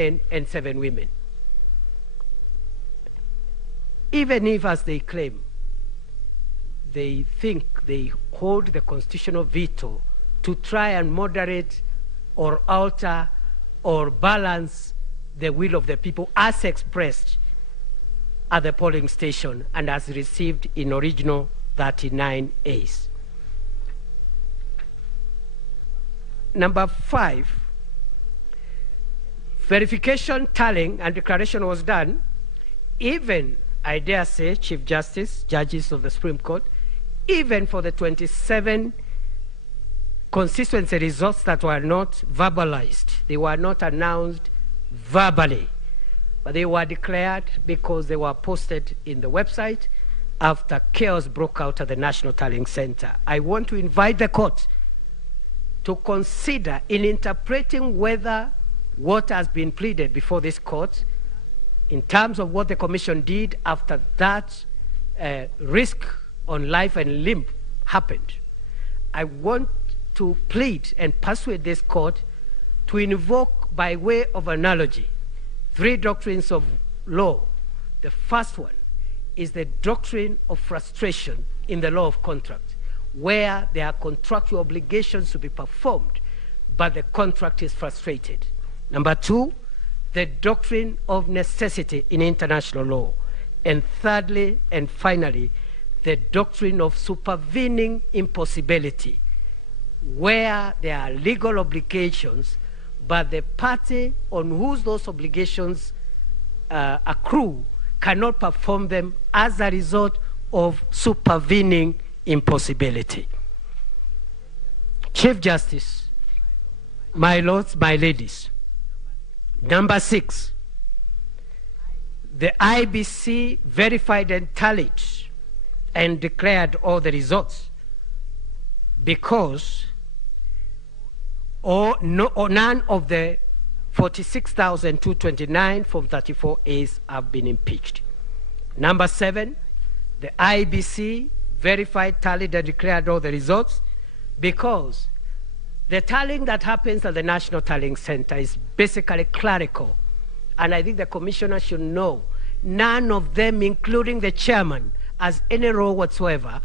men and 7 women. Even if, as they claim, they think they hold the constitutional veto to try and moderate or alter or balance the will of the people as expressed at the polling station and as received in original 39As. Number 5, verification, tallying, and declaration was done. Even, I dare say, Chief Justice, judges of the Supreme Court, even for the 27 constituency results that were not verbalized. They were not announced verbally, but they were declared because they were posted in the website after chaos broke out at the National Tallying Center. I want to invite the court to consider, in interpreting whether what has been pleaded before this court in terms of what the commission did after that risk on life and limb happened. I want to plead and persuade this court to invoke, by way of analogy, 3 doctrines of law. The first one is the doctrine of frustration in the law of contract, where there are contractual obligations to be performed, but the contract is frustrated. Number 2, the doctrine of necessity in international law. And thirdly and finally, the doctrine of supervening impossibility, where there are legal obligations, but the party on whose those obligations accrue cannot perform them as a result of supervening impossibility. Chief Justice, my lords, my ladies, number 6, the IBC verified and tallied and declared all the results because none of the 46,229 from 34As have been impeached. Number 7, the IBC verified, tallied, and declared all the results because the tallying that happens at the National Tallying Center is basically clerical. And I think the commissioner should know none of them, including the chairman, has any role whatsoever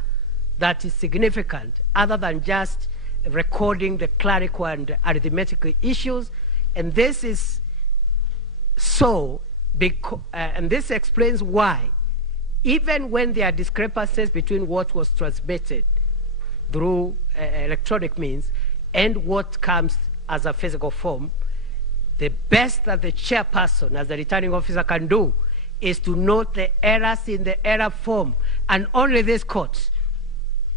that is significant other than just recording the clerical and arithmetical issues. And this is so, and this explains why, even when there are discrepancies between what was transmitted through electronic means and what comes as a physical form, the best that the chairperson, as the returning officer, can do is to note the errors in the error form, and only this court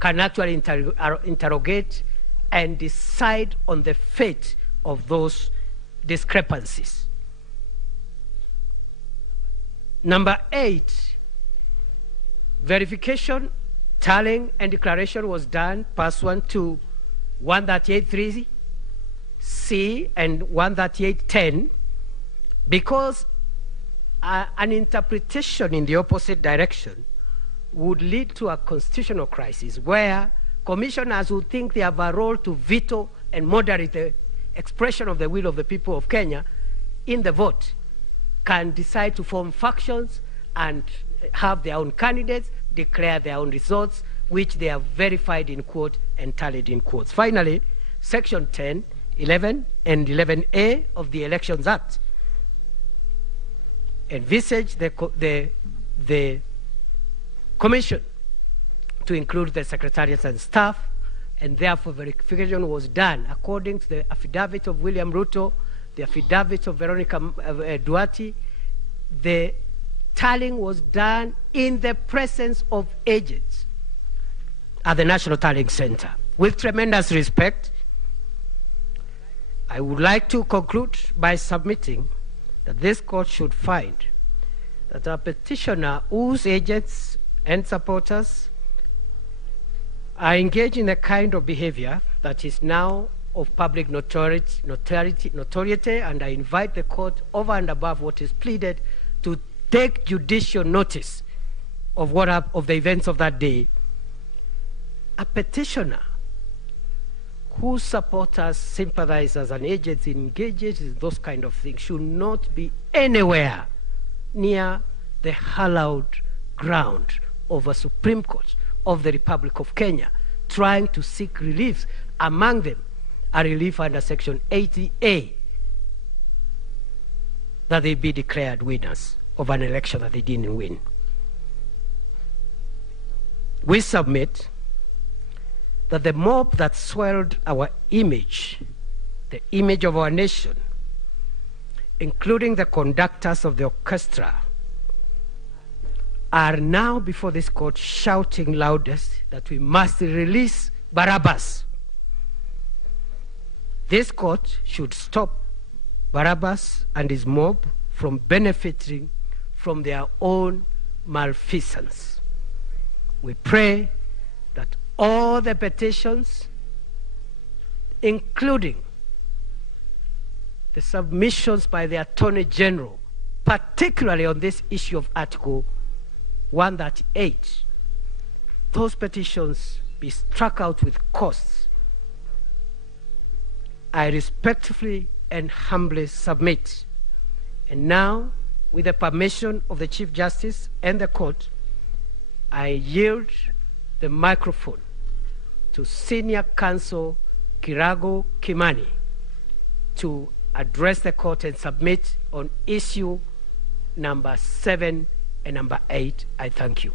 can actually interrogate and decide on the fate of those discrepancies. Number 8, verification, tallying, and declaration was done pursuant to 138.3C and 138.10 because an interpretation in the opposite direction would lead to a constitutional crisis where commissioners who think they have a role to veto and moderate the expression of the will of the people of Kenya in the vote can decide to form factions and have their own candidates, declare their own results, which they have verified in quote and tallied in quotes. Finally, Section 10, 11, and 11A of the Elections Act envisage the commission to include the secretariats and staff, and therefore verification was done according to the affidavit of William Ruto, the affidavit of Veronica Duarte. The tallying was done in the presence of agents at the National Tallying Center. With tremendous respect, I would like to conclude by submitting that this court should find that a petitioner whose agents and supporters are engaged in a kind of behavior that is now of public notoriety, and I invite the court, over and above what is pleaded, to take judicial notice of of the events of that day. A petitioner whose supporters, sympathizers, and agents engaged in those kind of things should not be anywhere near the hallowed ground of a Supreme Court of the Republic of Kenya, trying to seek relief, among them a relief under Section 80A, that they be declared winners of an election that they didn't win. We submit that the mob that swelled our image, the image of our nation, including the conductors of the orchestra, are now before this court shouting loudest that we must release Barabbas. This court should stop Barabbas and his mob from benefiting from their own malfeasance. We pray that all the petitions, including the submissions by the Attorney General, particularly on this issue of Article 138, those petitions be struck out with costs. I respectfully and humbly submit. And now, with the permission of the Chief Justice and the court, I yield the microphone to Senior Counsel Kirago Kimani to address the court and submit on issue number 7 and number 8. I thank you.